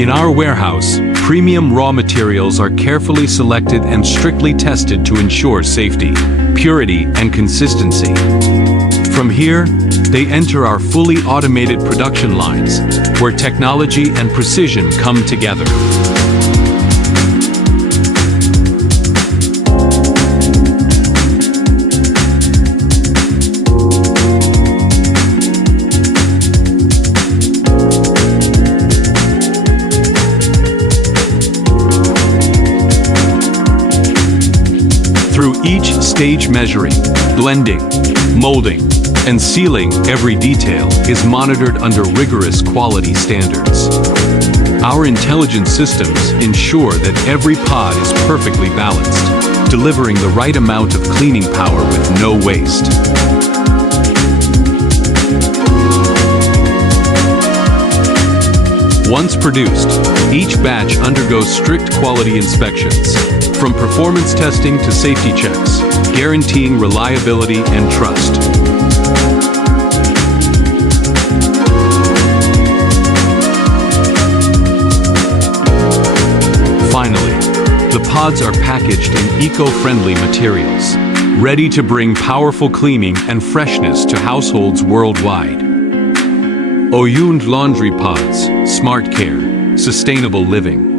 In our warehouse, premium raw materials are carefully selected and strictly tested to ensure safety, purity, and consistency. From here, they enter our fully automated production lines, where technology and precision come together. Through each stage, measuring, blending, molding, and sealing, every detail is monitored under rigorous quality standards. Our intelligent systems ensure that every pod is perfectly balanced, delivering the right amount of cleaning power with no waste. Once produced, each batch undergoes strict quality inspections, from performance testing to safety checks, guaranteeing reliability and trust. Finally, the pods are packaged in eco-friendly materials, ready to bring powerful cleaning and freshness to households worldwide. Oyunde Laundry Pods, smart care, sustainable living.